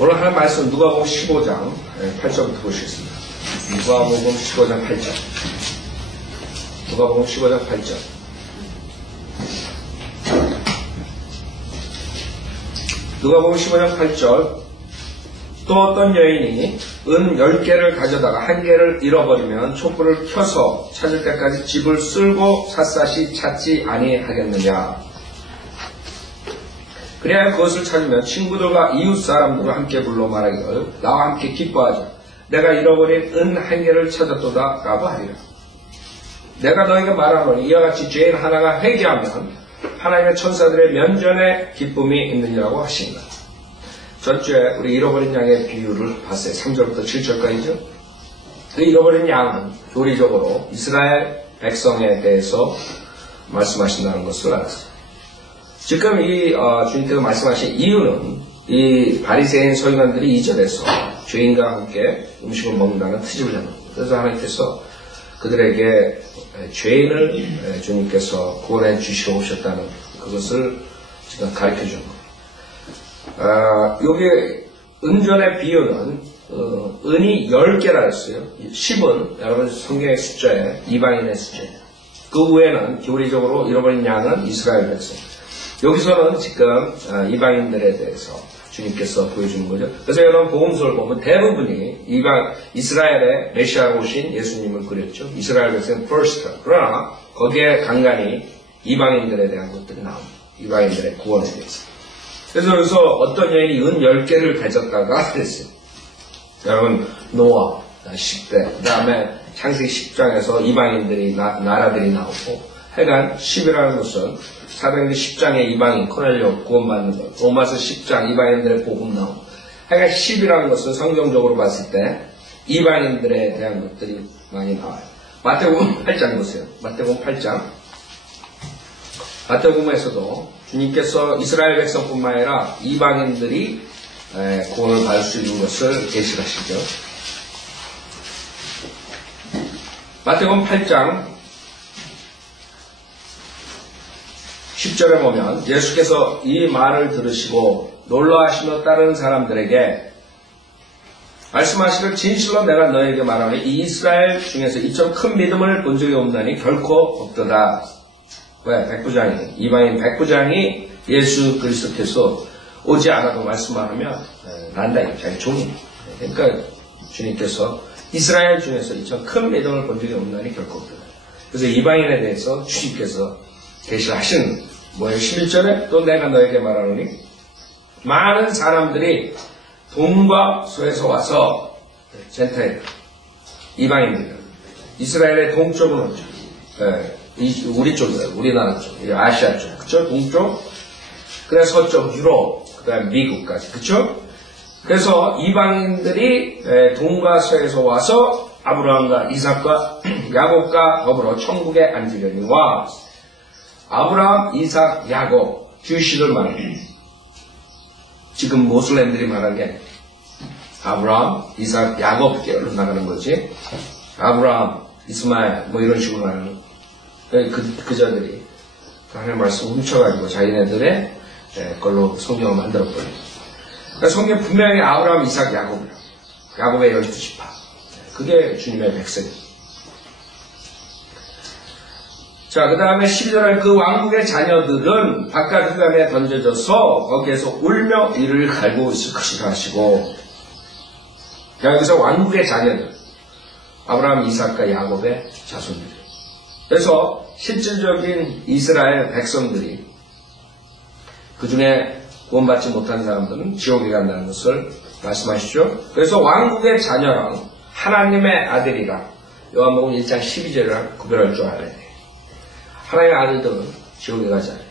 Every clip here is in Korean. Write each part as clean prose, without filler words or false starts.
오늘 하는 말씀 누가복음 15장 8절부터 보시겠습니다. 누가복음 15장 8절. 누가복음 15장 8절. 누가복음 15장 8절. 또 어떤 여인이 은 10개를 가져다가 1개를 잃어버리면 촛불을 켜서 찾을 때까지 집을 쓸고 샅샅이 찾지 아니하겠느냐. 그래야 그것을 찾으면 친구들과 이웃 사람들과 함께 불러 말하기를 나와 함께 기뻐하자. 내가 잃어버린 은 1개를 찾았도다 라고 하리라. 내가 너에게 말하노니 이와 같이 죄인 하나가 회개하면 하나님의 천사들의 면전에 기쁨이 있느니라고 하신다. 전주에 우리 잃어버린 양의 비유를 봤어요. 3절부터 7절까지죠. 그 잃어버린 양은 교리적으로 이스라엘 백성에 대해서 말씀하신다는 것을 알았어요. 지금 이 주님께서 말씀하신 이유는 이 바리새인 서기관들이 2절에서 죄인과 함께 음식을 먹는다는 트집을 잡는 거예요. 그래서 하나님께서 그들에게 죄인을 주님께서 구원해 주시러 오셨다는 그것을 지금 가르쳐 준 거예요. 여기 은전의 비유는 은이 10개라 했어요. 10은 여러분 성경의 숫자에 이방인의 숫자예요. 그 외에는 교리적으로 잃어버린 양은 이스라엘 백성. 여기서는 지금 이방인들에 대해서 주님께서 보여주는 거죠. 그래서 여러분 복음서를 보면 대부분이 이스라엘의 메시아로 오신 예수님을 그렸죠. 이스라엘 백성은 first. 그러나 거기에 간간히 이방인들에 대한 것들이 나옵니다. 이방인들의 구원에 대해서. 그래서 여기서 어떤 여인이 은 10개를 가졌다가 그랬어요. 여러분 노아 10대 그 다음에 창세기 10장에서 이방인들이 나라들이 나오고 하여간 10이라는 것은 사도행전 10장에 이방인 코넬료 구원받는 것, 로마서 10장 이방인들의 복음 나오고 하여간 10이라는 것은 성경적으로 봤을 때 이방인들에 대한 것들이 많이 나와요. 마태복음 8장 보세요. 마태복음 8장. 마태복음에서도 주님께서 이스라엘 백성뿐만 아니라 이방인들이 구원을 받을 수 있는 것을 계시하시죠. 마태복음 8장 10절에 보면 예수께서 이 말을 들으시고 놀라하시며 따르는 사람들에게 말씀하시길 진실로 내가 너에게 말하노니 이 이스라엘 중에서 이처럼 큰 믿음을 본 적이 없나니 결코 없도다. 왜? 백부장이 이방인 백부장이 예수 그리스도께서 오지 않아도 말씀만 하면 난다. 자기 종이. 그러니까 주님께서 이스라엘 중에서 이처럼 큰 믿음을 본 적이 없나니 결코 없도다. 그래서 이방인에 대해서 주님께서 계시를 하시는 뭐예요? 11절에 또 내가 너에게 말하노니 많은 사람들이 동과 서에서 와서 젠타일 이방인들 이스라엘의 동쪽은 어디죠? 우리 쪽이에요. 우리나라 쪽, 아시아 쪽, 그쵸? 동쪽, 그다음 서쪽 유럽, 그다음 미국까지, 그쵸? 그래서 이방인들이 동과 서에서 와서 아브라함과 이삭과 야곱과 더불어 천국에 앉으려니와 아브라함, 이삭, 야곱, 주시들 말이에요. 지금 모슬렘들이 말한 게 아브라함, 이삭, 야곱계열로 나가는 거지. 아브라함, 이스마엘 뭐 이런 식으로 말하는 그자들이 하나님의 말씀을 훔쳐가지고 자기네들의 걸로 성경을 만들어버려요. 그러니까 성경 분명히 아브라함, 이삭, 야곱이라고. 야곱의 12지파. 그게 주님의 백성이에요. 자, 그 다음에 12절에 그 왕국의 자녀들은 바깥 흑암에 던져져서 거기에서 울며 이를 갈고 있을 것이라 하시고, 여기서 왕국의 자녀들, 아브라함, 이삭과 야곱의 자손들. 그래서 실질적인 이스라엘 백성들이 그 중에 구원받지 못한 사람들은 지옥에 간다는 것을 말씀하시죠. 그래서 왕국의 자녀랑 하나님의 아들이랑 요한복음 1장 12절이랑 구별할 줄 알아야 돼요. 하나님의 아들들은 지옥에 가지 않아요.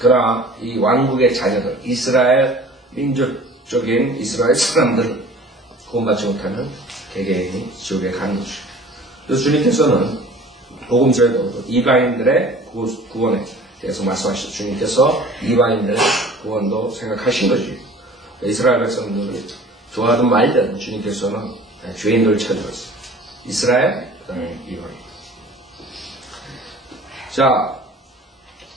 그러나 이 왕국의 자녀들, 이스라엘 민족적인 이스라엘 사람들은 구원받지 못하면 개개인이 지옥에 가는 거죠. 그래서 주님께서는 복음서에도 이방인들의 구원에 대해서 말씀하셨죠. 주님께서 이방인들의 구원도 생각하신 거지. 이스라엘 백성들이 좋아하든 말든 주님께서는 죄인들을 찾아왔어요. 이스라엘, 그다음에 이방인. 자,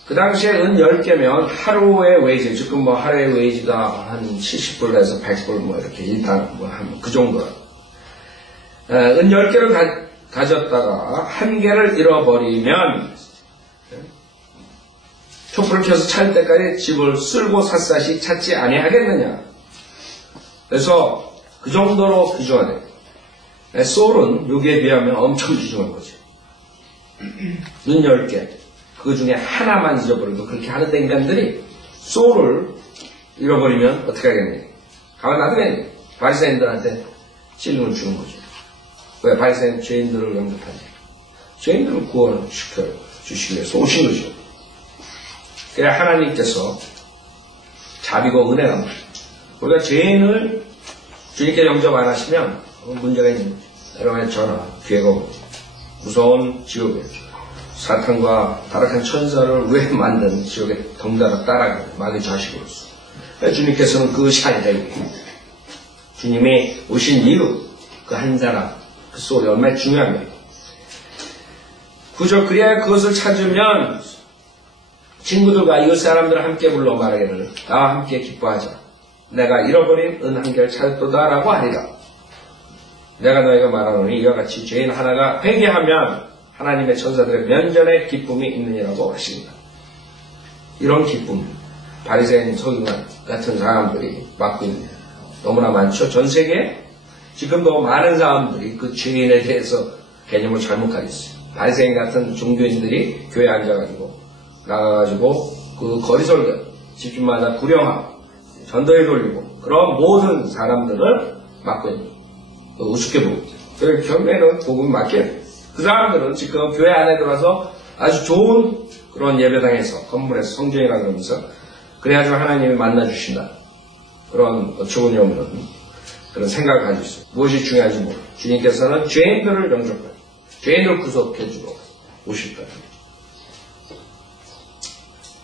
그 당시에 은 10개면 하루의 웨이지, 지금 뭐 하루의 웨이지가 한 70불에서 100불 뭐 이렇게 일단 뭐 한 그 정도라. 은 10개를 가졌다가 한 개를 잃어버리면 촛불을 켜서 찾을 때까지 집을 쓸고 샅샅이 찾지 아니하겠느냐. 그래서 그 정도로 귀중하대. 소울은 여기에 비하면 엄청 귀중한 거지. 눈 10개. 그 중에 하나만 잊어버려도 그렇게 하는데 인간들이 소울을 잃어버리면 어떻게 하겠니? 가만 놔두겠니? 바리새인들한테 찔림을 주는 거죠. 왜 바리새인 죄인들을 영접하지? 죄인들을 구원시켜 주시기 위해서 오신 거죠. 그래야 하나님께서 자비고 은혜가 많아요. 우리가 죄인을 주님께 영접 안 하시면 문제가 있는 거죠. 여러분의 전화, 괴고 무서운 지옥에 사탄과 타락한 천사를 왜 만든 지옥에 덩달아 따라가는 마귀 자식으로서 주님께서는 그것이 아니라 주님이 오신 이유 그 한 사람 그 소리 얼마나 중요한 거예요. 그저 그래야 그것을 찾으면 친구들과 이웃 사람들을 함께 불러 말하기를 나와 함께 기뻐하자. 내가 잃어버린 은 한 개를 찾았도다 라고 하리라. 내가 너희가 말하노니 이와 같이 죄인 하나가 회개하면 하나님의 천사들의 면전에 기쁨이 있느니라고 하십니다. 이런 기쁨, 바리새인 서기관 같은 사람들이 맡고 있는 너무나 많죠. 전 세계에 지금도 많은 사람들이 그 죄인에 대해서 개념을 잘못 가지고 있어요. 바리새인 같은 종교인들이 교회에 앉아가지고 나가가지고 그 거리설교, 집집마다 구령하고 전도에 돌리고 그런 모든 사람들을 맡고 있는 우습게 보고 있어요. 결국에는 복음 맡겨요. 그 사람들은 지금 교회 안에 들어와서 아주 좋은 그런 예배당에서 건물에서 성전이라 그러면서 그래가지고 하나님이 만나주신다. 그런 좋은 영은 그런 생각을 가지고 있어요. 무엇이 중요한지 모르고 주님께서는 죄인들을 영접하고 죄인들을 구속해주고 오실 거예요.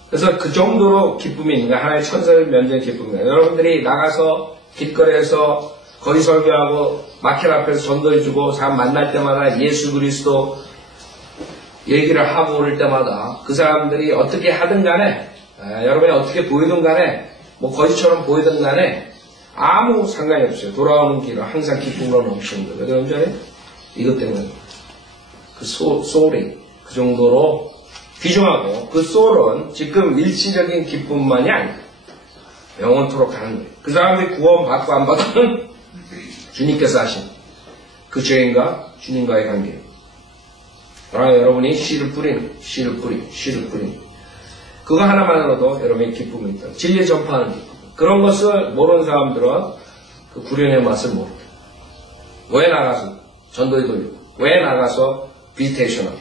그래서 그 정도로 기쁨이 있는 거예요. 하나님의 천사를 면전의 기쁨이에요. 여러분들이 나가서 길거리에서 거리 설교하고 마켓 앞에서 전도해주고 사람 만날 때마다 예수 그리스도 얘기를 하고 오를 때마다 그 사람들이 어떻게 하든 간에 여러분이 어떻게 보이든 간에 뭐 거지처럼 보이든 간에 아무 상관이 없어요. 돌아오는 길은 항상 기쁨으로 넘치는 거예요. 왜 그런지 알아요? 이것 때문에 그 소울이 그 정도로 귀중하고 그 소울은 지금 일시적인 기쁨만이 아니에요. 영원토록 가는 거예요. 그 사람들이 구원 받고 안 받고는 주님께서 하신 그 죄인과 주님과의 관계. 여러분이 씨를 뿌린 그거 하나만으로도 여러분의 기쁨이 있다. 진리 전파하는 기쁨. 그런 것을 모르는 사람들은 그 구련의 맛을 모르고 왜 나가서 전도에 돌리고 왜 나가서 비테이션하고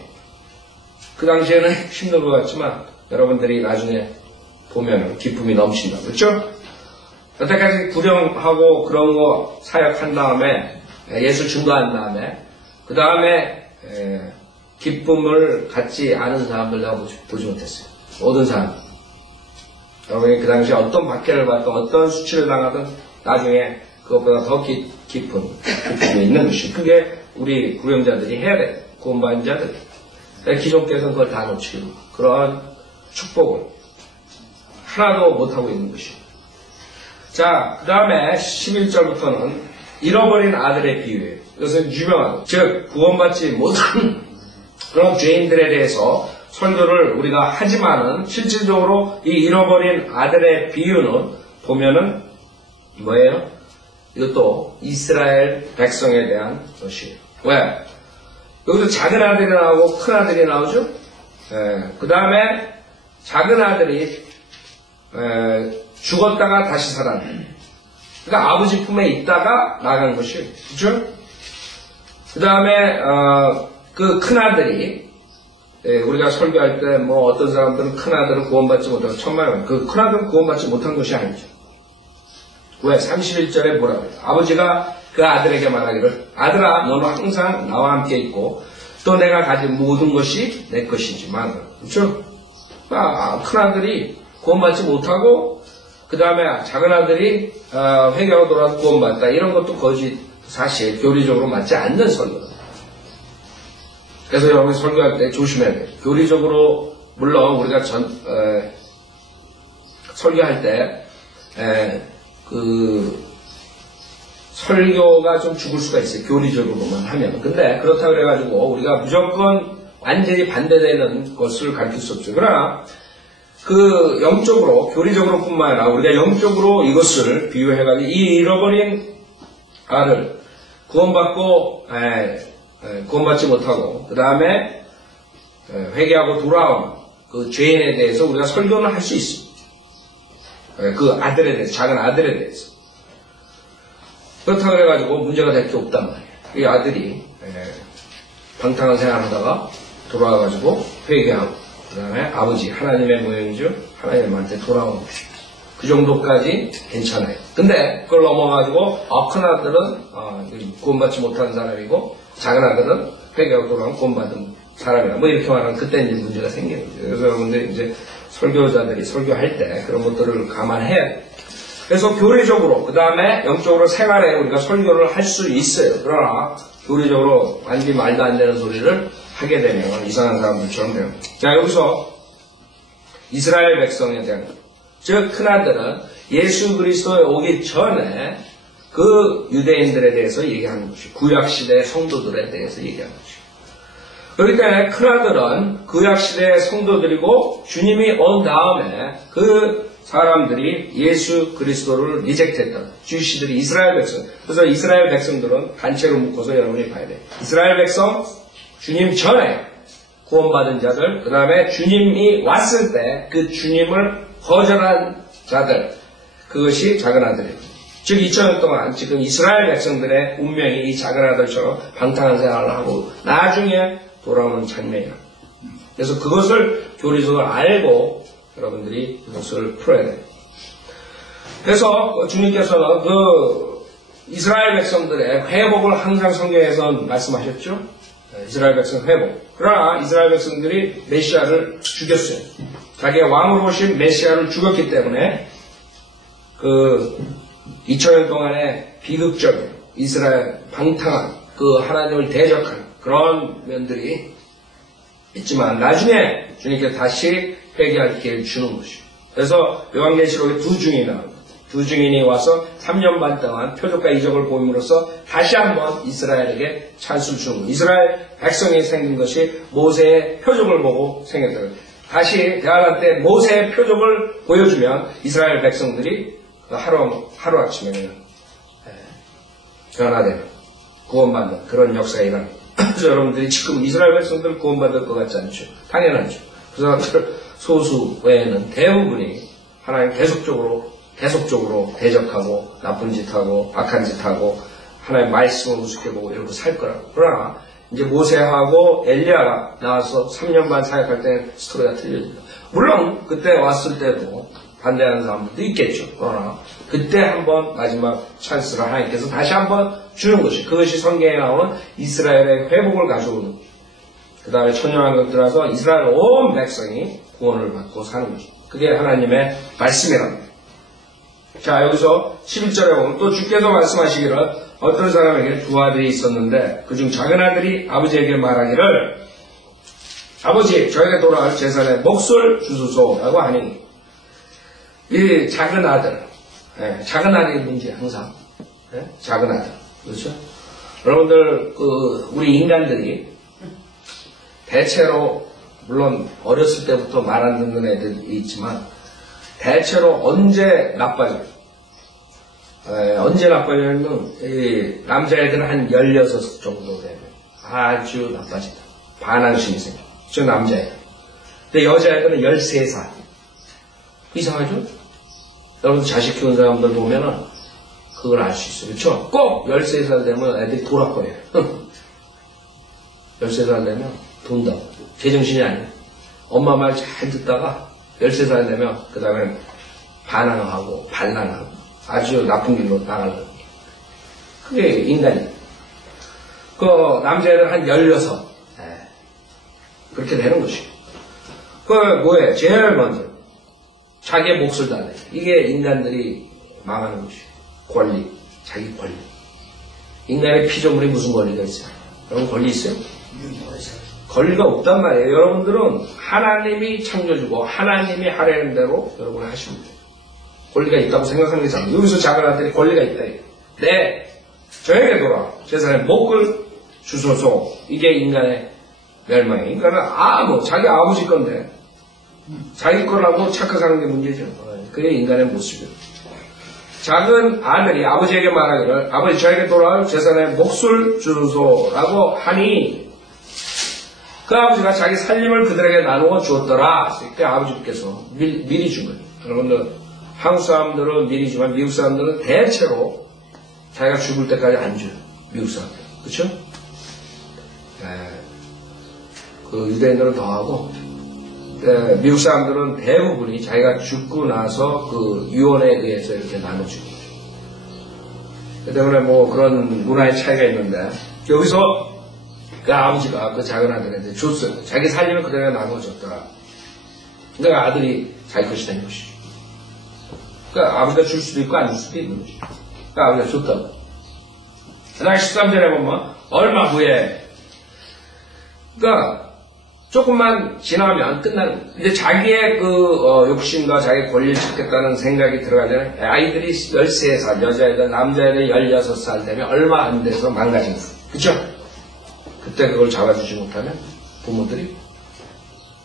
그 당시에는 힘든 것 같지만 여러분들이 나중에 보면 기쁨이 넘친다. 그렇죠? 여태까지 구령하고 그런 거 사역한 다음에 예수 증거한 다음에 그 다음에 기쁨을 갖지 않은 사람들 내가 보지 못했어요. 모든 사람. 여러분이 그 당시에 어떤 박해를 받든 어떤 수치를 당하든 나중에 그것보다 더 깊은 기쁨이 있는 것이 그게 우리 구령자들이 해야 돼. 구원받은 자들. 기존께서는 그걸 다 놓치고 그런 축복을 하나도 못하고 있는 것이. 자, 그 다음에 11절부터는 잃어버린 아들의 비유예요. 이것은 유명한, 즉 구원받지 못한 그런 죄인들에 대해서 설교를 우리가 하지만은 실질적으로 이 잃어버린 아들의 비유는 보면은 뭐예요? 이것도 이스라엘 백성에 대한 것이에요. 왜? 여기서 작은 아들이 나오고 큰 아들이 나오죠? 그 다음에 작은 아들이 죽었다가 다시 살았네. 그러니까 아버지 품에 있다가 나간 것이에요. 그죠? 그 다음에 그 큰 아들이 우리가 설교할 때 뭐 어떤 사람들은 큰 아들은 구원받지 못하고 천만원 그 큰 아들은 구원받지 못한 것이 아니죠. 왜? 31절에 뭐라고 해요? 아버지가 그 아들에게 말하기를 아들아 너는 항상 나와 함께 있고 또 내가 가진 모든 것이 내 것이지만 그렇죠? 큰 아들이 구원받지 못하고 그 다음에 작은 아들이 회개하고 돌아서 구원받다 이런 것도 거짓 사실 교리적으로 맞지 않는 설교다. 그래서 여러분이 설교할 때 조심해야 돼요. 교리적으로 물론 우리가 설교할 때 설교가 좀 죽을 수가 있어요. 교리적으로만 하면. 근데 그렇다고 그래가지고 우리가 무조건 완전히 반대되는 것을 가르칠 수 없죠. 그러나 영적으로, 교리적으로 뿐만 아니라 우리가 영적으로 이것을 비유해가지고 이 잃어버린 아를 구원받지 못하고 그 다음에 회개하고 돌아온 그 죄인에 대해서 우리가 설교를 할 수 있습니다. 그 아들에 대해서, 작은 아들에 대해서. 그렇다고 해가지고 문제가 될 게 없단 말이에요. 이 아들이 방탕한 생활하다가 돌아와가지고 회개하고 그 다음에 아버지, 하나님의 모형이죠. 하나님한테 돌아오는 것입니다. 그 정도까지 괜찮아요. 근데 그걸 넘어가지고 큰 아들은 구원받지 못한 사람이고 작은 아들은 회개하고 돌아오면 구원받은 사람이라 뭐 이렇게 말하면 그때 이제 문제가 생기는 거죠. 그래서 여러분들 이제 설교자들이 설교할 때 그런 것들을 감안해야 돼요. 그래서 교리적으로 그 다음에 영적으로 생활에 우리가 설교를 할 수 있어요. 그러나 교리적으로 완전히 말도 안 되는 소리를 하게 되면 이상한 사람들처럼 돼요. 자, 여기서 이스라엘 백성에 대한 즉 큰아들은 예수 그리스도에 오기 전에 그 유대인들에 대해서 얘기하는 것이고 구약시대 성도들에 대해서 얘기하는 것이고 그렇기 때문에 큰아들은 구약시대 성도들이고 주님이 온 다음에 그 사람들이 예수 그리스도를 리젝트했던 주시들이 이스라엘 백성. 그래서 이스라엘 백성들은 단체로 묶어서 여러분이 봐야 돼요. 이스라엘 백성, 주님 전에 구원받은 자들, 그 다음에 주님이 왔을 때 그 주님을 거절한 자들, 그것이 작은 아들이에요. 즉 2000년 동안 지금 이스라엘 백성들의 운명이 이 작은 아들처럼 방탕한 생활을 하고 나중에 돌아오는 장면이에요. 그래서 그것을 교리적으로 알고 여러분들이 그것을 풀어야 돼요. 그래서 주님께서는 그 이스라엘 백성들의 회복을 항상 성경에서 말씀하셨죠. 이스라엘 백성 회복. 그러나 이스라엘 백성들이 메시아를 죽였어요. 자기의 왕으로 오신 메시아를 죽였기 때문에 그 2000년 동안의 비극적인 이스라엘 방탕한 그 하나님을 대적한 그런 면들이 있지만 나중에 주님께 다시 회개할 기회를 주는 것이죠. 그래서 요한계시록에 두 증인이 나옵니다. 두 증인이 와서 3년 반 동안 표적과 이적을 보임으로써 다시 한번 이스라엘에게 찬스를 주는 거예요. 이스라엘 백성이 생긴 것이 모세의 표적을 보고 생겼다. 다시 대환란 때 모세의 표적을 보여주면 이스라엘 백성들이 하루아침에 변화되는 구원받는 그런 역사가 일어납니다. 그래서 여러분들이 지금 이스라엘 백성들 구원받을 것 같지 않죠? 당연하죠. 그 사람들 소수 외에는 대부분이 하나님 계속적으로 대적하고 나쁜 짓하고 악한 짓하고 하나님 말씀을 우습게보고 이러고 살 거라고. 그러나 이제 모세하고 엘리야가 나와서 3년 반 사역할 때 스토리가 틀려집니다. 물론 그때 왔을 때도 반대하는 사람들도 있겠죠. 그러나 그때 한번 마지막 찬스를 하나님께서 다시 한번 주는 것이 그것이 성경에 나오는 이스라엘의 회복을 가져오는 것이죠. 그 다음에 천년왕국 들어서 이스라엘 온 백성이 구원을 받고 사는 것이죠. 그게 하나님의 말씀이랍니다. 자, 여기서 11절에 보면 또 주께서 말씀하시기를 어떤 사람에게 두 아들이 있었는데 그중 작은 아들이 아버지에게 말하기를 아버지 저에게 돌아올 재산의 몫을 주소서라고 하니 이 작은 아들 작은 아들이 문제야 항상. 작은 아들 그렇죠? 여러분들 우리 인간들이 대체로 물론 어렸을 때부터 말 안 듣는 애들이 있지만 대체로 언제 나빠져요? 언제 나빠지냐면 남자애들은 한 16 정도 되면 아주 나빠진다. 반항심이 생겨. 저 남자애들. 근데 여자애들은 13살. 이상하죠? 여러분 자식 키우는 사람들 보면은 그걸 알 수 있어요. 그렇죠? 꼭 13살 되면 애들이 돌아버려요. 13살 되면 돈다고. 제정신이 아니에요. 엄마 말 잘 듣다가 13살 되면 그 다음에 반항하고 반란하고 아주 나쁜 길로 나가려고. 그게 인간이에요. 그 남자애들 한 16. 그렇게 되는 것이에요. 그 뭐예요? 제일 먼저 자기의 몫을 다 내. 이게 인간들이 망하는 것이에요. 권리, 자기 권리. 인간의 피조물이 무슨 권리가 있어요? 여러분 권리 있어요? 권리가 없단 말이에요. 여러분들은 하나님이 창조주고 하나님이 하라는 대로 여러분이 하시면 돼요. 권리가 있다고 생각하는 게 잘못. 여기서 작은 아들이 권리가 있다. 네, 저에게 돌아 제사장의 목을 주소서. 이게 인간의 멸망이에요. 인간은 자기 아버지 건데 자기 거라고 착각하는 게 문제죠. 그게 인간의 모습이에요. 작은 아들이 아버지에게 말하기를 아버지 저에게 돌아올 제사장의 몫을 주소서라고 하니 그 아버지가 자기 살림을 그들에게 나누어 주었더라. 그때 아버지께서 미리 준 거예요. 여러분들 한국 사람들은 미리 주지만 미국 사람들은 대체로 자기가 죽을 때까지 안 줘요. 미국 사람들. 그쵸? 그 유대인들은 더하고 미국 사람들은 대부분이 자기가 죽고 나서 그 유언에 의해서 이렇게 나눠주고 그 때문에 뭐 그런 문화의 차이가 있는데 여기서 그 아버지가 그 작은 아들한테 줬어요. 자기 살림을 그대로 나눠줬더라. 그러니까 아들이 자기 것이 된 것이죠. 그러니까 아버지가 줄 수도 있고 안 줄 수도 있는 거죠. 그러니까 아버지가 줬다고. 그 다음에 13절에 보면 얼마 후에 그러니까 조금만 지나면 끝나는 거예요. 이제 자기의 욕심과 자기의 권리를 찾겠다는 생각이 들어가면 아이들이 13살, 여자애들, 남자애들 16살 되면 얼마 안 돼서 망가진 거예요. 그쵸? 그때 그걸 잡아주지 못하면 부모들이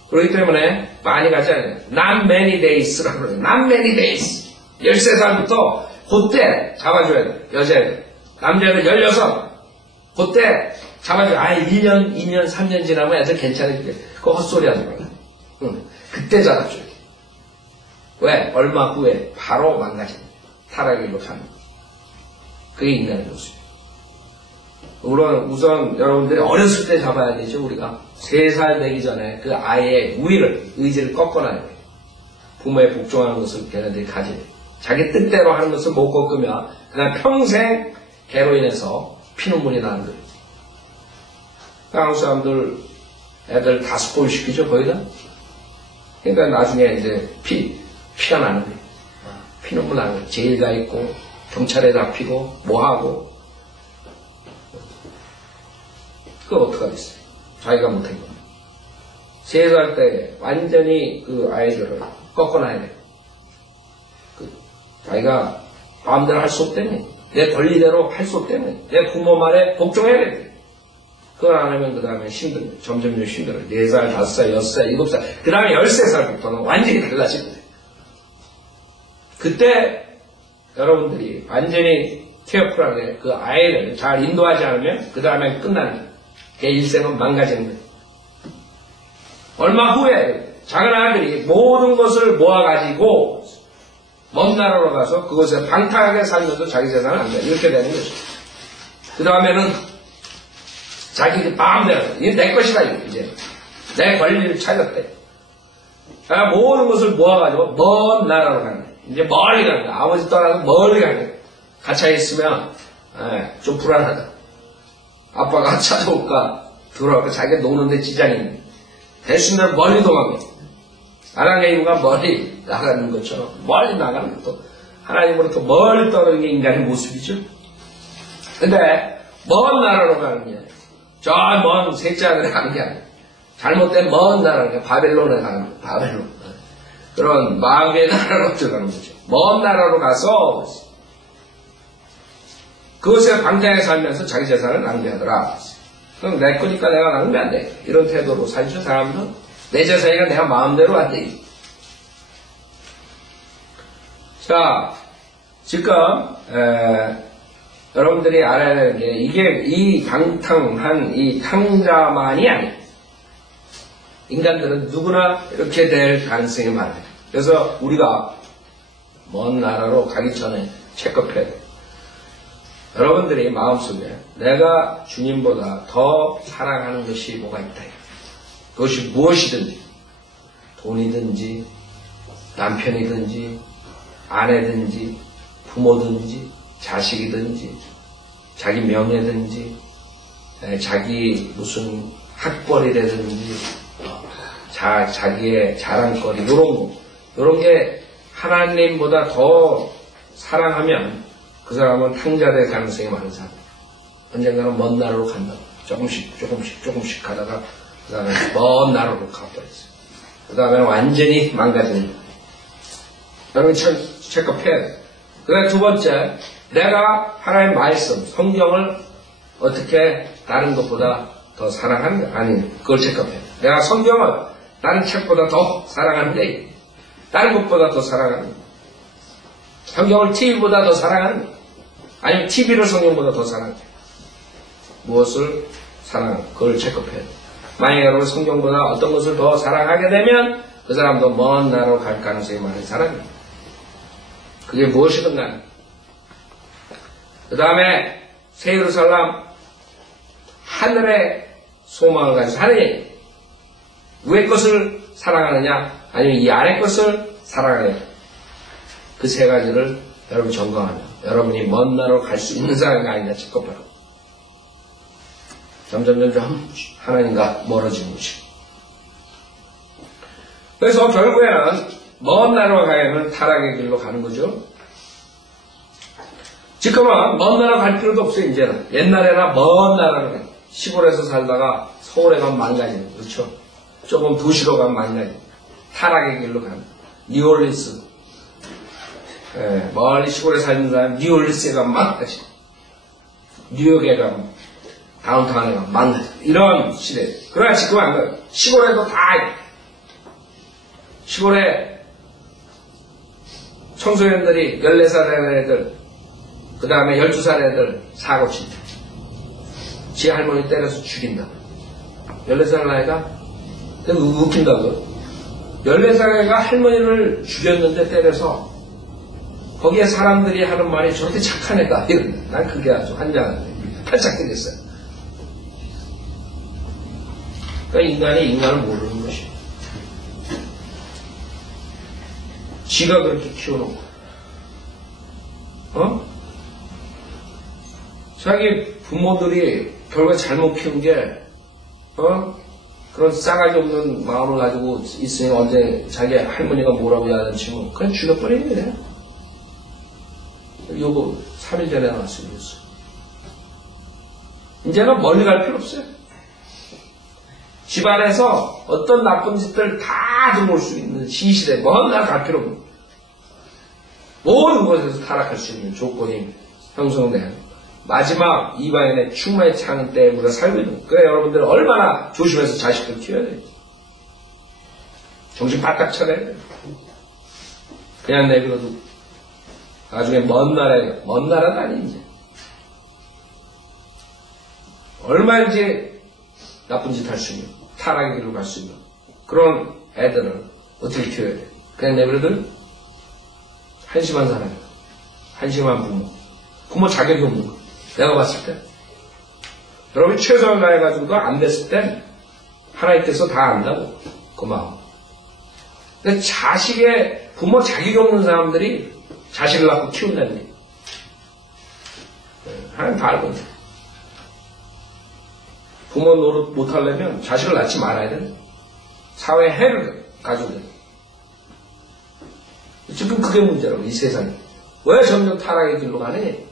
그렇기 때문에 많이 가지 않아요. Not many days라고 그래요. Not many days. 13살부터 그때 잡아줘야 돼. 여자애들. 남자애들 16. 그때 잡아줘야 돼. 1년, 2년, 3년 지나면 애들 괜찮을게. 그거 헛소리 하지 말라. 그때 잡아줘야 돼. 왜? 얼마 후에 바로 망가진 타락일로 가는 거예요. 그게 인간의 모습이에요. 우선 여러분들이 어렸을 때 잡아야 되죠. 우리가 3살 되기 전에 그 아이의 의지를 꺾어놔야 돼요. 부모의 복종하는 것을 걔네들이 가져야 돼요. 자기 뜻대로 하는 것을 못 꺾으면 그냥 평생 개로 인해서 피눈물이 나는 거예요. 한국 사람들 애들 다 스포일 시키죠. 거의 다. 그러니까 나중에 이제 피가 나는 거예요. 피눈물 나는 거예요. 제일 가 있고 경찰에 잡히고 뭐하고 그거 어떡하겠어요? 자기가 못한 겁니다. 3살 때 완전히 그 아이들을 꺾어놔야 돼요. 자기가 마음대로 할 수 없다며. 내 권리대로 할 수 없다며. 내 부모 말에 복종해야 돼. 그걸 안 하면 그 다음에 힘들어요. 점점 힘들어요. 4살, 5살, 6살, 7살. 그 다음에 13살부터는 완전히 달라지거든요. 그때 여러분들이 완전히 케어풀하게 그 아이를 잘 인도하지 않으면 그 다음에 끝나는 거예요. 걔 일생은 망가지는 거예요. 얼마 후에 작은 아들이 모든 것을 모아가지고 먼 나라로 가서 그곳에 방탕하게 살면서 자기 재산을 안 돼. 이렇게 되는 거죠. 그 다음에는 자기 마음대로 이게 내 것이다. 이제 내 권리를 찾았대. 모든 것을 모아가지고 먼 나라로 가는 거예요. 이제 멀리 가는 거예요. 아버지 떠나서 멀리 가는 거예요. 갇혀 있으면 좀 불안하다. 아빠가 찾아올까 들어올까 자기가 노는데 지장이 있는 대신에 멀리 도망가. 하나님과 멀리 나가는 것처럼 멀리 나가는 것도 하나님으로부터 멀리 떠나는 게 인간의 모습이죠. 근데 먼 나라로 가는 게 아니에요. 저 먼 셋째 하늘에 가는 게 아니에요. 잘못된 먼 나라로 바벨론에 가는 거예요. 바벨론. 그런 마음의 나라로 들어가는 거죠. 먼 나라로 가서 그것에 방탕하게 살면서 자기 재산을 낭비하더라. 그럼 내 거니까 내가 낭비 안 돼. 이런 태도로 살죠. 사람들은 내 재산이가 내가 마음대로 안 돼. 자, 지금 여러분들이 알아야 되는 게 이게 이 방탕한 이 탕자만이 아니에요. 인간들은 누구나 이렇게 될 가능성이 많아요. 그래서 우리가 먼 나라로 가기 전에 체크해야 돼요. 여러분들이 마음속에 내가 주님보다 더 사랑하는 것이 뭐가 있다. 그것이 무엇이든지 돈이든지 남편이든지 아내든지 부모든지 자식이든지 자기 명예든지 자기 무슨 학벌이라든지 자기의 자랑거리 이런 게 하나님보다 더 사랑하면 그 사람은 탕자될 가능성이 많은 사람. 언젠가는 먼 나라로 간다. 조금씩 가다가 그 다음에 먼 나라로 가버렸어요. 그 다음에는 완전히 망가집니다. 여러분 체크해야 돼요. 그 다음에 두 번째, 내가 하나님의 말씀, 성경을 어떻게 다른 것보다 더 사랑하는가? 아니, 그걸 체크해야 돼요. 내가 성경을 다른 책보다 더 사랑하는데, 다른 것보다 더 사랑하는 거. 성경을 TV보다 더 사랑하는 거. 아니면 TV를 성경보다 더 사랑하는 거. 무엇을 사랑하는 거. 그걸 체크해야 돼요. 만약에 여러분 성경보다 어떤 것을 더 사랑하게 되면 그 사람도 먼 나라로 갈 가능성이 많은 사람입니다. 그게 무엇이든 간에. 그 다음에 새 예루살렘 하늘의 소망을 가지고 하는 얘기. 위의 것을 사랑하느냐 아니면 이 아래 것을 사랑하느냐. 그 세 가지를 여러분 점검하면 여러분이 먼 나라로 갈 수 있는 사람이 아니냐 체크하고 점점 하나님과 멀어지는 것이. 그래서 결국에는 먼 나라로 가려면 타락의 길로 가는 거죠. 지금은 먼 나라 갈 필요도 없어요. 이제는 옛날에나 먼 나라로 가요. 시골에서 살다가 서울에 가면 망가지는 거죠. 그렇죠? 조금 도시로 가면 망가지는 타락의 길로 가는 뉴올리스. 멀리 시골에 사는 사람 뉴올리스에 가면 망가지고 뉴욕에 가면 다운타운에 가면 망가지고 이런 시대. 그러나 지금은 안 가요. 시골에도 다 시골에 청소년들이 14살 애들 그 다음에 12살 애들 사고 친다. 지 할머니 때려서 죽인다. 14살 나이가 웃긴다고. 14살 애가 할머니를 죽였는데 때려서 거기에 사람들이 하는 말이 저렇게 착한 애다. 이런데 난 그게 아주 환장한데 팔짝 뛰겠어요. 그러니까 인간이 인간을 모르는 것이에요. 지가 그렇게 키워놓고 자기 부모들이 결국에 잘못 키운 게 그런 싸가지 없는 마음을 가지고 있으니 언제 자기 할머니가 뭐라고 야단 치면 그냥 죽여버리는 거예요. 요거 3일 전에 나왔어요. 이제는 멀리 갈 필요 없어요. 집안에서 어떤 나쁜 짓들 다 들어올 수 있는 시시대 먼 나라 갈 필요 없는 모든 곳에서 타락할 수 있는 조건이 형성된 마지막 이방인의 충만의 창 때에 우리가 살고 있는 거예요. 그래 여러분들은 얼마나 조심해서 자식들 키워야 돼요. 정신 바짝 차려야 돼요. 그냥 내버려도 나중에 먼 나라는 아니지. 얼마인지 나쁜 짓 할 수 있는, 타락의 길로 갈 수 있는 그런 애들을 어떻게 키워야 돼? 그냥 내버려두면 한심한 사람이야. 한심한 부모 자격이 없는 거. 내가 봤을 때 여러분이 최선을 다해가지고도 안 됐을 땐 하나님께서 다 안다고 그 마음. 근데 자식의 부모 자격이 없는 사람들이 자식을 낳고 키운다는 얘기. 하나님 다 알거든요. 부모 노릇 못하려면 자식을 낳지 말아야 돼. 사회에 해를 가지고 돼. 지금 그게 문제라고, 이 세상에. 왜 점점 타락의 길로 가니?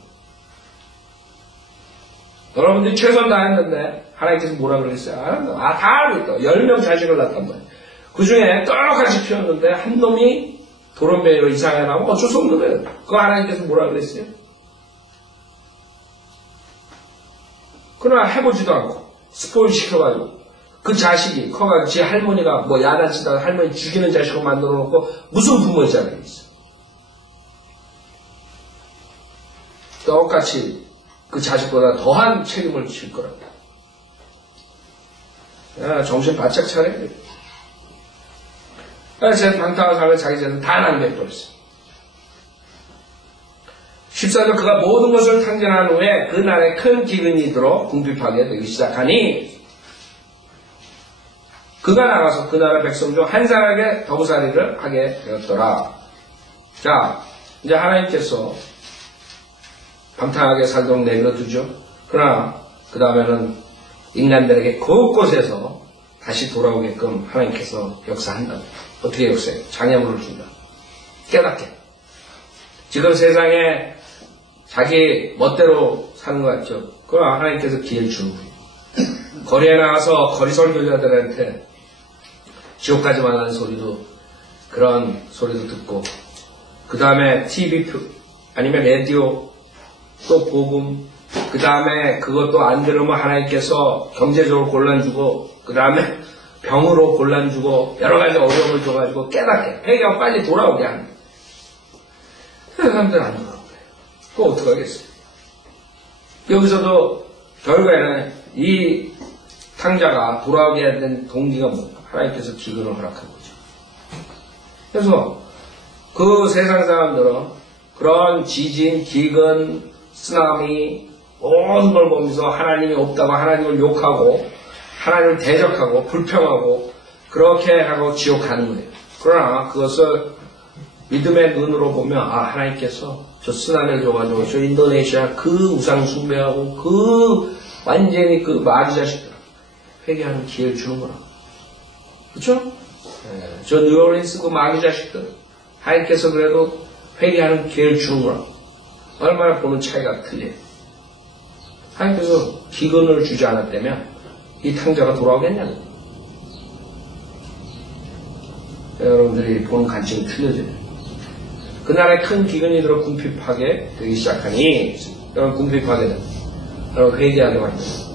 여러분들이 최선 다했는데 하나님께서 뭐라 그러겠어요? 다 알고 있다. 10명 자식을 낳단 말이에요. 그 중에 똑같이 키웠는데 한 놈이 도련변이로 이상해 나오면 어쩔 수 없는 거예요. 그거 하나님께서 뭐라 그랬어요? 그러나 해보지도 않고 스포일 시켜가지고 그 자식이 커가지고 지 할머니가 뭐 야단치다가 할머니 죽이는 자식으로 만들어 놓고 무슨 부모의 자격이 있어. 똑같이 그 자식보다 더한 책임을 질 거라고. 야, 정신 바짝 차려야 돼. 제 방탕한 삶을 자기 재산 다 낭비해버렸어. 14절 그가 모든 것을 탕진한 후에 그 날에 큰 기근이 들어 궁핍하게 되기 시작하니 그가 나가서 그 나라 백성 중 한 사람에게 더부살이를 하게 되었더라. 자, 이제 하나님께서 방탕하게 살도록 내버려두죠. 그러나 그 다음에는 인간들에게 곳곳에서 다시 돌아오게끔 하나님께서 역사한다. 어떻게 역사해요? 장애물을 준다. 깨닫게. 지금 세상에 자기 멋대로 사는 것 같죠? 그러나 하나님께서 기회를 주는 거예요. 거리에 나가서 거리 설교자들한테 지옥 가지 말라는 소리도, 그런 소리도 듣고, 그 다음에 TV 아니면 라디오, 또 복음, 그 다음에 그것도 안 들으면 하나님께서 경제적으로 곤란 주고, 그 다음에 병으로 곤란 주고, 여러 가지 어려움을 줘가지고 깨닫게, 회개하고 빨리 돌아오게 하는 거예요. 사람들은 안 돌아오는 거예요. 그거 어떡하겠어요? 여기서도 결국에는 이 탕자가 돌아오게 된 동기가 뭔가? 하나님께서 기근을 허락한 거죠. 그래서 그 세상 사람들은 그런 지진, 기근, 쓰나미, 모든 걸 보면서 하나님이 없다고 하나님을 욕하고 하나님을 대적하고 불평하고 그렇게 하고 지옥 가는 거예요. 그러나 그것을 믿음의 눈으로 보면 하나님께서 저 쓰나미를 줘가지고 저 인도네시아 그 우상 숭배하고 그 완전히 그 마귀 자식들 회개하는 기회를 주는구나. 그렇죠? 저 뉴올리언스 그 마귀 자식들 하나님께서 그래도 회개하는 기회를 주는구나. 얼마나 보는 차이가 틀려요. 하나님께서 기근을 주지 않았다면 이 탕자가 돌아오겠냐고. 여러분들이 보는 관점이 틀려져요. 그날에 큰 기근이 들어 궁핍하게 되기 시작하니 여러분 궁핍하게 됩니다. 여러분 회개하게 만듭니다.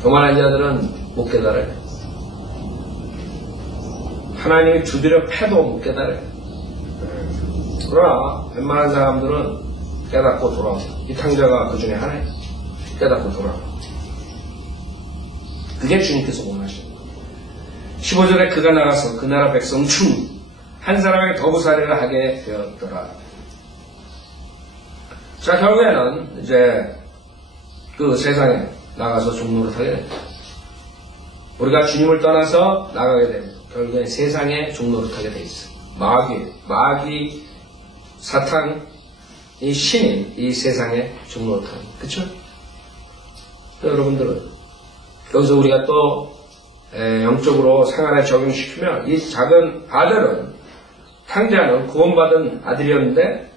교만한 자들은 못 깨달아요. 하나님이 주드려 패도 못 깨달아요. 그러나 웬만한 사람들은 깨닫고 돌아옵니다. 이 탕자가 그 중에 하나예요. 깨닫고 돌아옵니다. 그게 주님께서 원하시는 거예요. 15절에 그가 나가서 그 나라 백성 중 한 사람에게 더부살이를 하게 되었더라. 자, 결국에는 이제 그 세상에 나가서 종로를 하게 됩니다. 우리가 주님을 떠나서 나가게 됩니다. 결국엔 세상에 종로를 하게 돼 있어요. 마귀, 사탄, 이 신인, 이 세상에 종로를 하는 거예요. 그쵸? 여러분들은 여기서 우리가 또 영적으로 생활에 적용시키면 이 작은 아들은 탕자는 구원받은 아들이었는데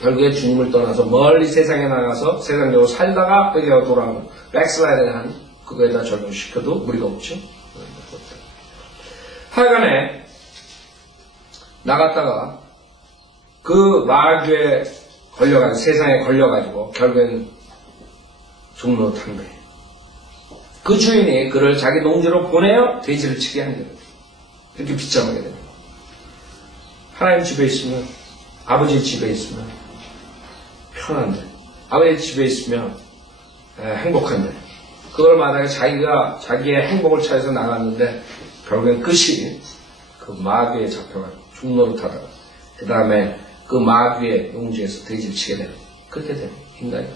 결국에 주님을 떠나서 멀리 세상에 나가서 세상적으로 살다가 회개하고 돌아오는 백슬라이드를 한 그거에다 적용시켜도 무리가 없죠. 하여간에 나갔다가 그 마귀에 걸려가지고 세상에 걸려가지고 결국엔 종로 탄 거예요. 그 주인이 그를 자기 농지로 보내어 돼지를 치게 한 거예요. 이렇게 비참하게 됩니다. 하나님 집에 있으면, 아버지 집에 있으면 편한데, 아버지 집에 있으면 행복한데, 그걸 만약에 자기가 자기의 행복을 찾아서 나갔는데 결국엔 끝이 그 마귀에 잡혀가지고 종로를 타다가 그 다음에 그 마귀의 용지에서 돼지를 치게 되는, 그렇게 되는 인간이.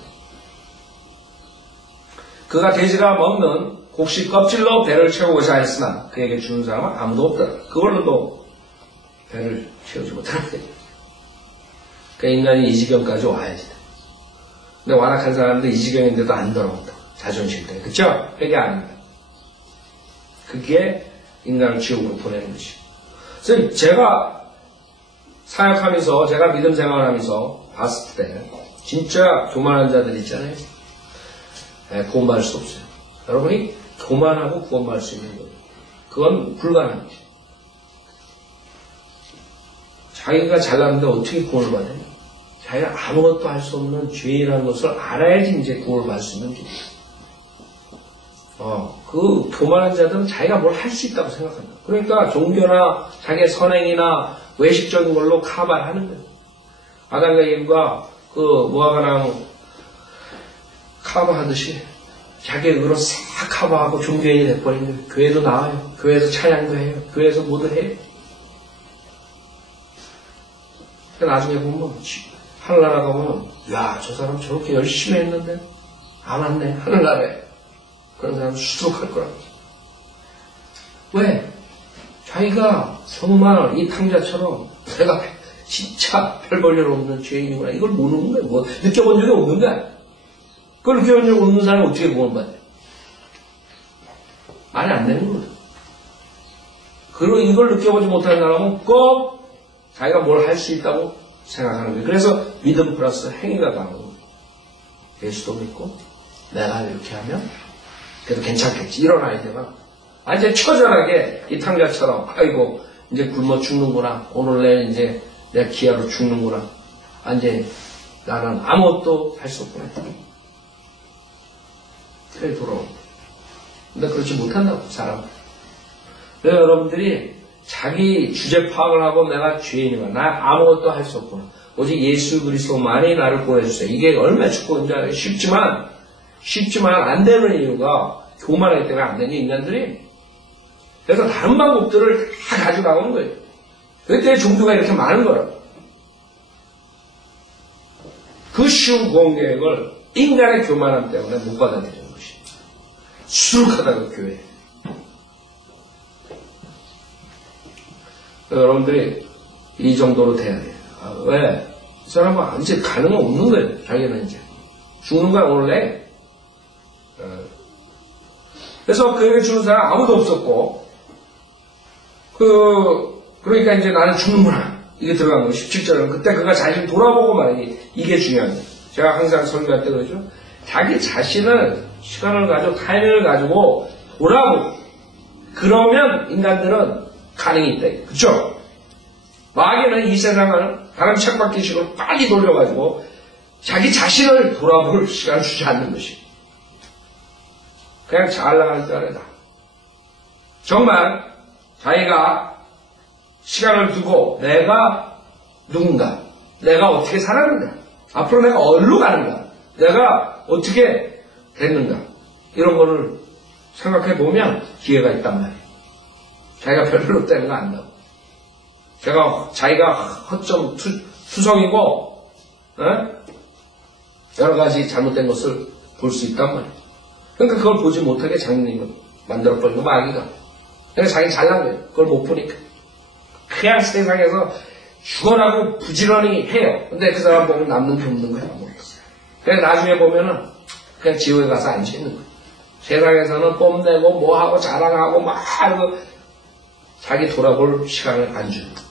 그가 돼지가 먹는 곡식 껍질로 배를 채우고자 했으나 그에게 주는 사람은 아무도 없더라. 그걸로도 배를 채우지 못하는 거예요. 그러니까 인간이 이 지경까지 와야지. 근데 완악한 사람들 이 지경인데도 안 돌아온다. 자존심 때문에. 그쵸? 회개 안 한다. 그게 인간을 지옥으로 보내는 것이. 그래서 제가 사역하면서, 제가 믿음 생활하면서 봤을 때 진짜 교만한 자들 있잖아요. 구원받을 수 없어요. 여러분이 교만하고 구원받을 수 있는 거예요. 그건 불가능해요. 자기가 잘났는데 어떻게 구원을 받아요? 자기가 아무것도 할 수 없는 죄인이라는 것을 알아야지 이제 구원을 받을 수 있는 길이에요. 그 교만한 자들은 자기가 뭘 할 수 있다고 생각한다. 그러니까 종교나 자기의 선행이나 외식적인 걸로 카바하는 거예요. 아담과 이브가 그 모아가랑 카바하듯이 자기의 의로 싹 카바하고 종교인이 돼버린 거예요. 교회도 나와요. 교회에서 찬양도 해요. 교회에서 뭐도 해요. 나중에 보면 하늘나라 가보면 야, 저 사람 저렇게 열심히 했는데 안 왔네. 하늘나라에. 그런 사람 수두룩할 거라고. 왜? 자기가 정말 이 탕자처럼 내가 진짜 별 볼 일 없는 죄인이구나. 이걸 모르는 거야. 뭐 느껴본 적이 없는 거야. 그걸 느껴본 적이 없는 사람이 어떻게 구원받아요? 말이 안 되는 거거든. 그리고 이걸 느껴보지 못하는 사람은 꼭 자기가 뭘 할 수 있다고 생각하는 거예요. 그래서 믿음 플러스 행위가 나오는 거예요. 예수도 믿고 내가 이렇게 하면 그래도 괜찮겠지. 이런 아이디어가 완전 처절하게 이 탕자처럼 아이고 이제 굶어 죽는구나. 오늘 내일 이제 내가 기아로 죽는구나. 완전히 나는 아무것도 할 수 없구나. 그래 돌아온다. 근데 그렇지 못한다고 사람. 그래서 여러분들이 자기 주제 파악을 하고 내가 죄인이구나. 나 아무것도 할 수 없구나. 오직 예수 그리스도만이 나를 구해주세요. 이게 얼마나 축복인지 알아요. 쉽지만 안 되는 이유가 교만하기 때문에 안 되는 인간들이. 그래서 다른 방법들을 다 가지고 나오는 거예요. 그때 종교가 이렇게 많은 거라고. 그 쉬운 구원계획을 인간의 교만함 때문에 못 받아들이는 것이. 수룩하다가 교회. 여러분들이 이 정도로 돼야 돼요. 왜? 이 사람은 이제 가능은 없는 거예요. 자기는 이제. 죽는 거야, 오늘 내. 그래서 그에게 주는 사람 아무도 없었고, 그러니까 이제 나는 죽는구나. 이게 들어간 거예요. 17절은. 그때 그가 자신을 돌아보고 말이지. 이게 중요한 거예요. 제가 항상 설교할 때 그러죠. 자기 자신을, 시간을 가지고, 타이밍을 가지고 돌아보고, 그러면 인간들은 가능이 있다. 그쵸? 마귀는 이 세상을 다른 책받기식으로 빨리 돌려가지고 자기 자신을 돌아볼 시간을 주지 않는 것이. 그냥 잘 나갈 줄 알아야. 정말 자기가 시간을 두고 내가 누군가, 내가 어떻게 살았는가, 앞으로 내가 어디로 가는가, 내가 어떻게 됐는가, 이런 거를 생각해 보면 기회가 있단 말이에요. 자기가 별로 되는 거 안다고. 자기가 허점 투성이고, 여러 가지 잘못된 것을 볼 수 있단 말이에요. 그러니까 그걸 보지 못하게 장님을 만들어버리고 마귀가. 그러니까 자기 잘난 거예요. 그걸 못 보니까. 그냥 세상에서 죽어라고 부지런히 해요. 근데 그 사람 보면 남는 게 없는 거야. 그래서 나중에 보면은 그냥 지옥에 가서 앉아있는 거예요. 세상에서는 뽐내고 뭐하고 자랑하고 막 하고 자기 돌아볼 시간을 안 주는 거예요.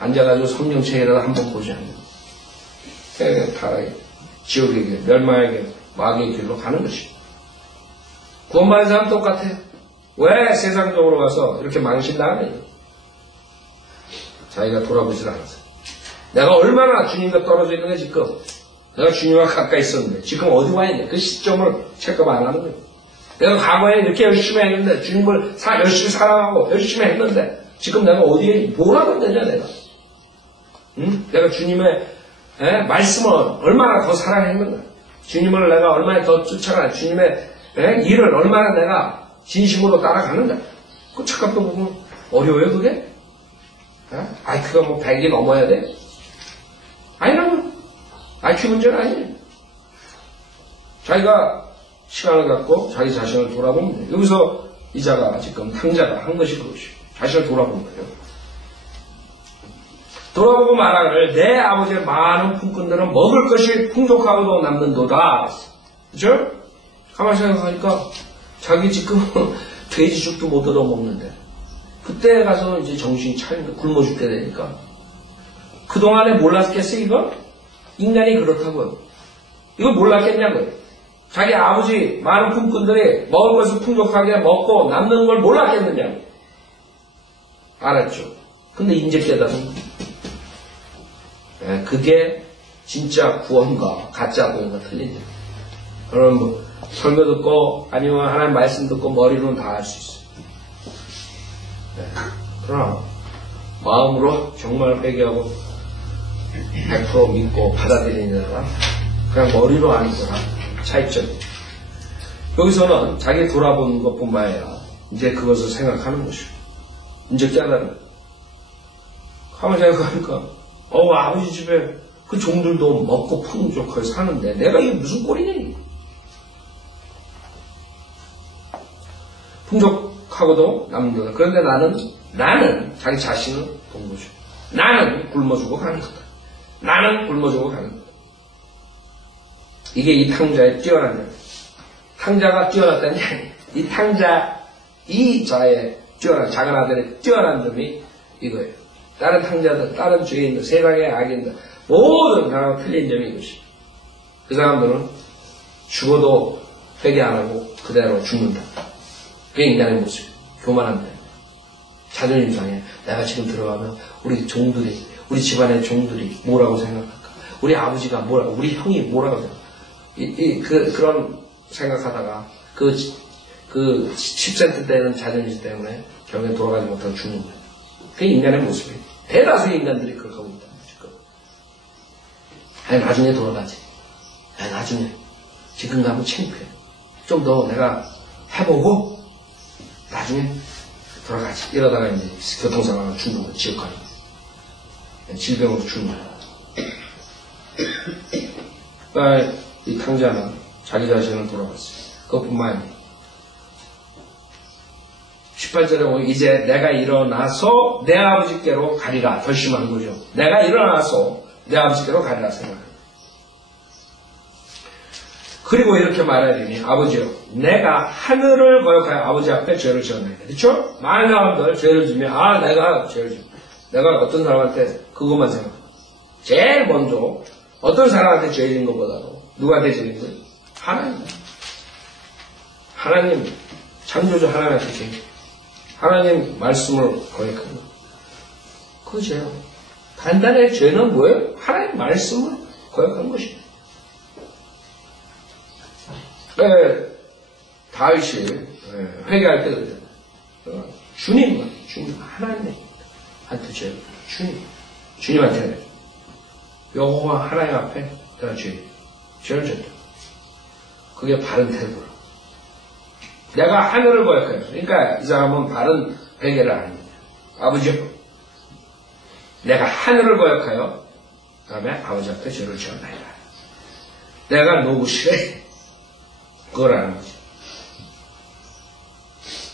앉아가지고 성경책이라도 한번 보지 않는 거예요. 그냥 다 지옥에게, 멸망에게, 마귀의 길로 가는 것이에요. 구원받은 사람 똑같아요. 왜 세상적으로 가서 이렇게 망신당하느냐? 자기가 돌아보질 않았어요. 내가 얼마나 주님과 떨어져 있는 게 지금. 내가 주님과 가까이 있었는데 지금 어디 와 있냐? 그 시점을 체크업 안 하는 거예요. 내가 과거에 이렇게 열심히 했는데 주님을 열심히 사랑하고 열심히 했는데 지금 내가 어디에 뭘 하면 되냐 내가. 응? 내가 주님의 말씀을 얼마나 더 사랑했는가. 주님을 내가 얼마나 더 쫓아가. 주님의 일을 얼마나 내가 진심으로 따라가는가. 그 착각도 보면 어려워요 그게? IQ가 뭐 100이 넘어야 돼? 아니라고. IQ 문제는 아니에요. 자기가 시간을 갖고 자기 자신을 돌아보면 돼요. 여기서 이자가 지금 탕자가 한 것이 그것이요. 자신을 돌아보는 거예요. 돌아보고 말하기를 내 아버지의 많은 품꾼들은 먹을 것이 풍족하고도 남는도다. 그죠? 가만히 생각하니까 자기 지금 돼지죽도 못 얻어먹는데 그때 가서 이제 정신이 차리니까 굶어 죽게 되니까 그동안에 몰랐겠어 이거? 인간이 그렇다고요. 이거 몰랐겠냐고요. 자기 아버지 많은 품꾼들이 먹을 것을 풍족하게 먹고 남는 걸 몰랐겠느냐고. 알았죠. 근데 이제 깨달은 거예요. 그게 진짜 구원과 가짜 구원과 틀린 거예요. 그럼 뭐 설교 듣고 아니면 하나님 말씀 듣고 머리로는 다 할 수 있어요. 그러나 마음으로 정말 회개하고 100% 믿고 받아들이는 사람, 그냥 머리로 아는 거랑 차이점이에요. 여기서는 자기 돌아보는 것뿐만 아니라 이제 그것을 생각하는 것이고 이제 깨달은 거예요. 가만히 생각하니까 아버지 집에 그 종들도 먹고 풍족하게 사는데 내가 이게 무슨 꼴이냐 이게. 풍족하고도 남는다. 그런데 나는 자기 자신을 본 거죠. 나는 굶어 죽어 가는 거다. 나는 굶어 죽어 가는 거다. 이게 이 탕자의 뛰어난 점. 탕자가 뛰어났다는 게 아니에요. 이 탕자, 이 자의 뛰어난, 작은 아들의 뛰어난 점이 이거예요. 다른 탕자들, 다른 죄인들, 세상의 악인들, 모든 사람 틀린 점이 이것이. 그 사람들은 죽어도 회개 안 하고 그대로 죽는다. 그게 인간의 모습. 교만한데. 자존심 상해. 내가 지금 들어가면 우리 종들이, 우리 집안의 종들이 뭐라고 생각할까? 우리 아버지가 뭐라고, 우리 형이 뭐라고 생각할까? 그런 생각하다가 그 10cm 되는 자존심 때문에 결국엔 돌아가지 못하고 죽는 거예요. 그게 인간의 모습이에요. 대다수의 인간들이 그렇게 하고 있다. 지금. 아니, 나중에 돌아가지. 아니, 나중에. 지금 가면 창피해. 좀 더 내가 해보고, 나중에 돌아가지. 이러다가 이제 교통사고가 죽는 거야. 지옥 가는 거야. 질병으로 죽는 거야. 그러니까 이 탕자는 자기 자신을 돌아봤어요. 그것뿐만 아니에요. 18절에 보면 이제 내가 일어나서 내 아버지께로 가리라. 결심한 거죠. 내가 일어나서 내 아버지께로 가리라 생각합니다. 그리고 이렇게 말해야 되니 아버지요, 내가 하늘을 거역하여 아버지 앞에 죄를 지었나이다. 그렇죠? 많은 사람들 죄를 지면 내가 죄를 지었다. 내가 어떤 사람한테 그것만 생각해. 제일 먼저 어떤 사람한테 죄 지은 것보다도 누구한테 죄 지은 거예요? 하나님. 하나님, 창조주 하나님한테 죄. 하나님 말씀을 거역하는 거. 그 죄요. 간단히 죄는 뭐예요? 하나님 말씀을 거역한 것입니다. 다윗이 회개할 때 그랬잖아요. 주님 하나님한테 죄. 주님한테 여호와 하나님 앞에 내가 죄를 졌다. 그게 바른 태도라. 내가 하늘을 거역해요. 그러니까 이 사람은 바른 회개를 안 합니다. 아버지요, 내가 하늘을 거역하여 그 다음에 아버지 앞에 죄를 지었나이다. 내가 노구시래. 그걸 아는 거지.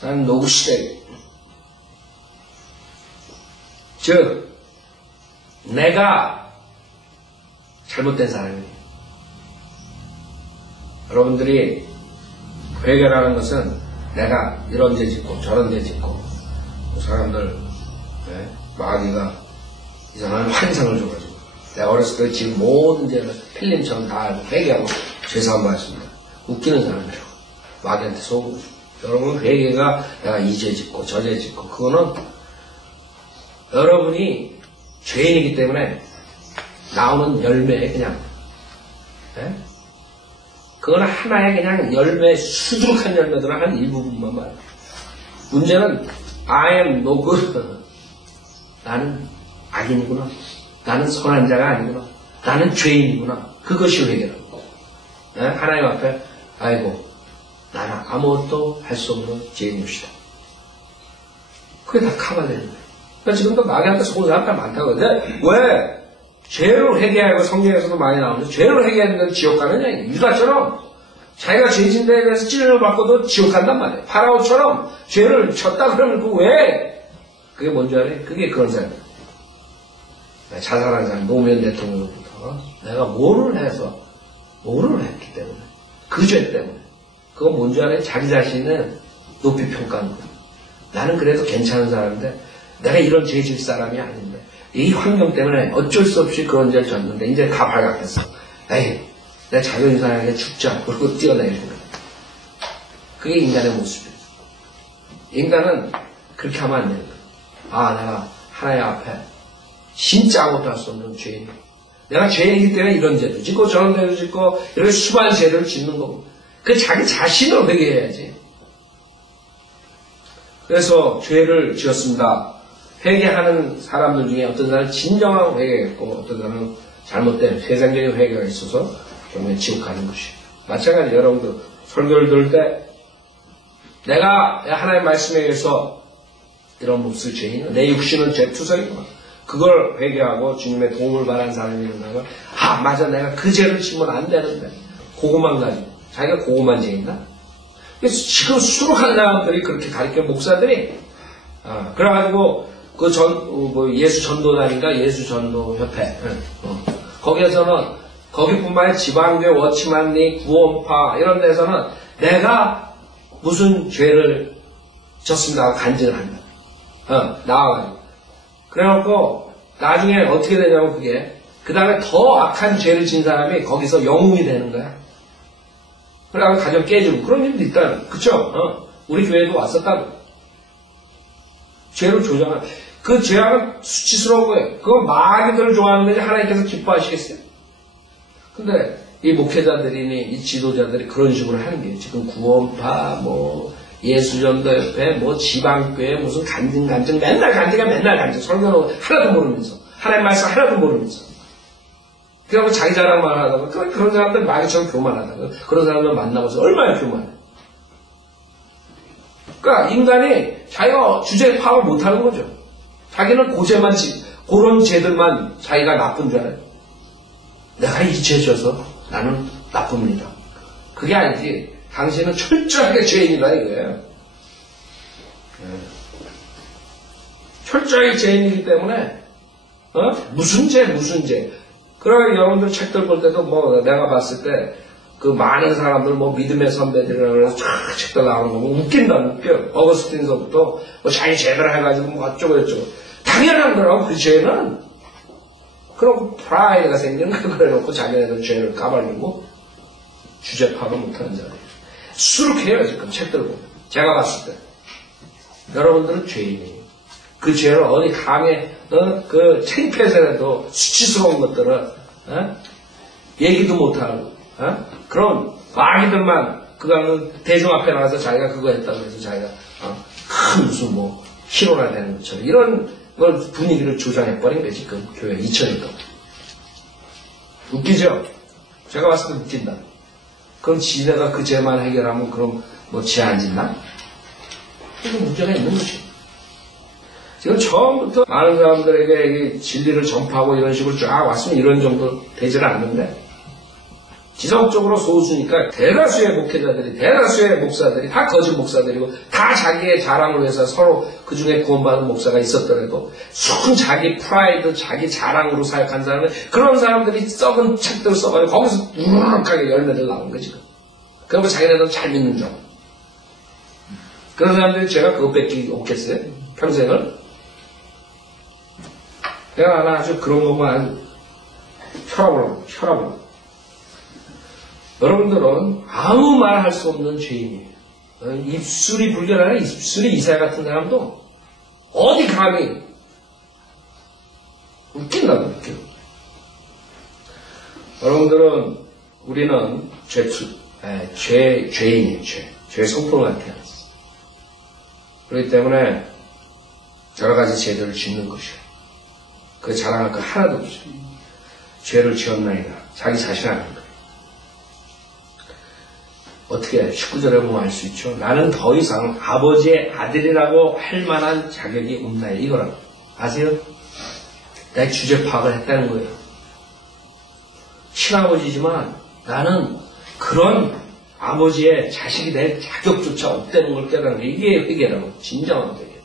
난 노구시래. 즉, 내가 잘못된 사람이에요. 여러분들이 회개라는 것은 내가 이런 죄 짓고 저런 죄 짓고 사람들 마귀가 이상한 환상을 줘가지고 내가 어렸을 때 지금 모든 죄를 필름처럼 다 알고 회개하고 죄사함 받습니다. 웃기는 사람이라고 마귀한테 속고. 여러분, 회개가 내가 이 죄 짓고 저 죄 짓고 그거는 여러분이 죄인이기 때문에 나오는 열매에 그냥 그거는 하나의 그냥 열매, 수두룩한 열매들은 한 일부분만 말이야. 문제는 I am no good. 나는 악인이구나. 나는 선한 자가 아니구나. 나는 죄인이구나. 그것이 회개라고. 하나님 앞에 아이고 나는 아무것도 할 수 없는 죄인이시다. 그게 다 커버되는 거예요. 그러니까 지금도 마귀한테 속은 사람들 많다고. 근데 왜 죄를 회개하고 성경에서도 많이 나오는데 죄를 회개하는 지옥 가느냐. 유다처럼 자기가 죄진대에 대해서 찔림을 받고도 지옥 간단 말이에요. 파라오처럼 죄를 졌다 그러면 그 왜? 그게 뭔지 알아요? 그게 그런 사람이에요. 자살한 사람, 노무현 대통령부터 내가 뭐를 했기 때문에, 그 죄 때문에. 그건 뭔지 알아요? 자기 자신은 높이 평가하는 거예요. 나는 그래도 괜찮은 사람인데 내가 이런 죄 질 사람이 아닌데 이 환경 때문에 어쩔 수 없이 그런 죄를 졌는데 이제 다 발각했어. 에이, 내 자존심 상하게 죽자. 그러고 뛰어내리는 거예요. 그게 인간의 모습이에요. 인간은 그렇게 하면 안 되는 거예요. 내가 하나님 앞에 진짜 아무것도 할 수 없는 죄인. 내가 죄인이기 때문에 이런 죄도 짓고 저런 죄도 짓고 이렇게 수많은 죄를 짓는 거고. 그 자기 자신을 회개해야지. 그래서 죄를 지었습니다. 회개하는 사람들 중에 어떤 사람은 진정한 회개가 있고 어떤 사람은 잘못된 세상적인 회개가 있어서 결국에 지옥 가는 것이. 마찬가지 여러분들 설교를 들을 때 내가 하나님의 말씀에 의해서 이런 몹쓸 죄인, 내 육신은 죄투성이구나. 그걸 회개하고 주님의 도움을 바라는 사람이 있는다면 맞아 내가 그 죄를 지면 안 되는데 그것만 가지고 자기가 그것만 죄인가? 그래서 지금 수많은 사람들이 그렇게 가르쳐 목사들이 그래가지고 예수 전도단인가 예수 전도 협회 거기에서는 거기뿐만 아니라 지방교회 워치만리 구원파 이런 데서는 내가 무슨 죄를 졌습니다 하고 간증을 한다. 나와가지고 그래갖고 나중에 어떻게 되냐면 그게 그 다음에 더 악한 죄를 진 사람이 거기서 영웅이 되는 거야. 그래가지고 가정 깨지고 그런 일도 있다는, 그쵸? 우리 교회에도 왔었다고. 죄를 조장한, 그 죄악은 수치스러운 거예요. 그거 마귀들을 좋아하는 거지 하나님께서 기뻐하시겠어요? 근데 이 목회자들이니 이 지도자들이 그런 식으로 하는 게 지금 구원파, 예수전도 옆에 지방교회 무슨 간증 맨날 설교는 하나도 모르면서 하나님 말씀 하나도 모르면서 그래서 자기 자랑만 하다가 그런 사람들 마귀처럼 교만하다가 그런 사람들 만나면서 얼마나 교만해. 그러니까 인간이 자기가 주제 파악을 못하는 거죠. 자기는 그런 죄들만 자기가 나쁜 줄 알아요. 내가 이 죄 져서 나는 나쁩니다. 그게 아니지. 당신은 철저하게 죄인이다 이거예요. 철저하게 죄인이기 때문에 무슨 죄. 그러니까 여러분들 책들 볼 때도 내가 봤을 때 그 많은 사람들 믿음의 선배들이라고 해서 책들 나오는 거 웃겨. 어거스틴서부터 자기 제대로 해가지고 어쩌고 저쩌고 당연한 거라고 그 죄는. 그럼 프라이드가 생기는 거 그래놓고 자기네들 죄를 까발리고 주제 파악을 못하는 자리예요. 수룩해요 지금 책들 보면. 제가 봤을 때 여러분들은 죄인이에요. 그 죄를 어디 감에 그 창피해서라도 수치스러운 것들을 얘기도 못하고 그런 마귀들만 그거는 대중 앞에 나가서 자기가 그거 했다고 해서 자기가 큰 무슨 히로나 되는 것처럼 이런 걸 분위기를 조장해버린 거지 지금 교회 2000년 동안. 웃기죠? 제가 봤을 때 웃긴다. 그럼 지네가 그 죄만 해결하면 그럼 죄 안 짓나? 이거 문제가 있는 거지. 지금 처음부터 많은 사람들에게 진리를 전파하고 이런 식으로 쫙 왔으면 이런 정도 되지는 않는데 지성적으로 소수니까 대다수의 목회자들이 대다수의 목사들이 다 거짓 목사들이고 다 자기의 자랑을 위해서 서로 그 중에 구원받은 목사가 있었더라도 순 자기 프라이드 자기 자랑으로 사역한 사람은 그런 사람들이 썩은 책들을 써가지고 거기서 우르르하게 열매를 나온 거지. 그러면 자기네들은 잘 믿는 줄 알고 그런 사람들이 제가 그것밖에 없겠어요? 평생을? 내가 하나 아주 그런 것만 혈압을 여러분들은 아무 말 할 수 없는 죄인이에요. 입술이 불결하는 입술이 이사야 같은 사람도 어디 감히 웃긴다고 웃겨. 여러분들은 우리는 죄인이에요. 죄 성품을 갖게 하는. 그렇기 때문에 여러 가지 죄들을 짓는 것이에요. 그 자랑할 거 하나도 없어요. 죄를 지었나이다. 자기 자신 아는 거예요. 어떻게 19절에 보면 알 수 있죠. 나는 더 이상 아버지의 아들이라고 할 만한 자격이 없나요. 이거라고. 아세요? 내가 주제 파악을 했다는 거예요. 친아버지지만 나는 그런 아버지의 자식이 될 자격조차 없다는 걸 깨닫는 거예요. 이게 회개라고. 진정한 회개.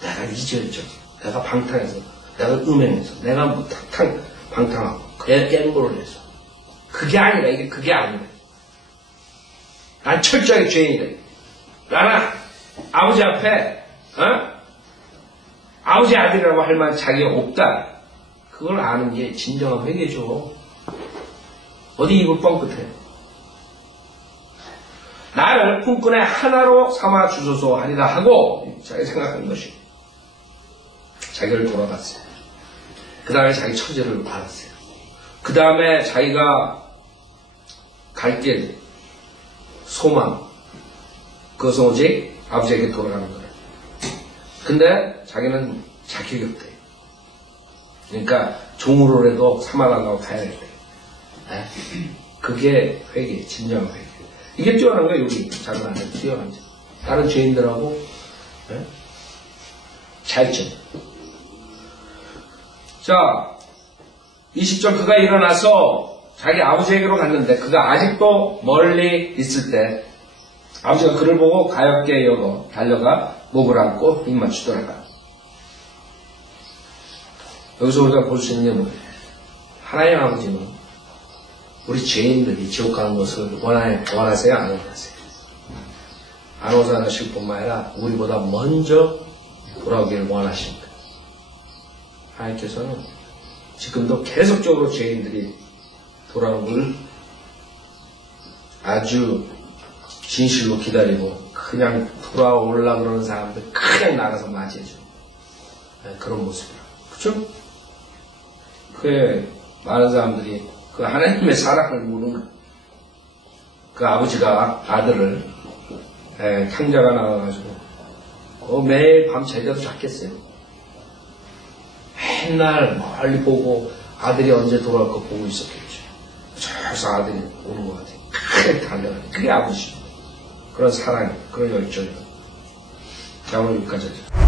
내가 잊어져. 내가 방탕해서. 내가 음행해서. 내가 방탕하고. 그냥 깸보를 해서. 그게 아니라. 그게 아니라. 난 철저하게 죄인이다. 나는 아버지 앞에 아버지 아들이라고 할 만한 자기가 없다. 그걸 아는 게 진정한 회개죠. 어디 입을 뻥끗해. 나를 품꾼의 하나로 삼아 주소서 하리라 하고 자기 생각한 것이 자기를 돌아봤어요. 그 다음에 자기 처지를 알았어요. 그 다음에 자기가 갈 길 소망 그것은 오직 아버지에게 돌아가는 거예요. 근데 자기는 자격이 없대. 그러니까 종으로라도 삼아달라고 가야겠대. 그게 회개, 진정한 회개. 이게 뛰어난 거예요. 여기 작은 안에 뛰어난 거. 다른 죄인들하고 차이점. 자 20절 그가 일어나서 자기 아버지에게로 갔는데 그가 아직도 멀리 있을 때 아버지가 그를 보고 가엾게 여겨 달려가 목을 안고 입 맞추더라. 여기서 우리가 볼 수 있는 게 뭐예요? 하나님 아버지는 우리 죄인들이 지옥 가는 것을 원하세요? 안 원하세요? 안 원하실 뿐만 아니라 우리보다 먼저 돌아오기를 원하십니다. 하나님께서는 지금도 계속적으로 죄인들이 돌아오는 걸 아주 진실로 기다리고 그냥 돌아올라 그러는 사람들 그냥 나가서 맞이해줘. 네, 그런 모습이라. 그쵸? 그에 많은 사람들이 그 하나님의 사랑을 모르는 그 아버지가 아들을 탕자가 나와가지고 매일 밤 제자도 잤겠어요. 맨날 멀리 보고 아들이 언제 돌아올 거 보고 있었겠죠. 저기서 아들이 오는 것 같아요. 크게 달려가요. 그게 아버지. 그런 사랑, 그런 열정이에요. 자, 오늘 여기까지 하죠.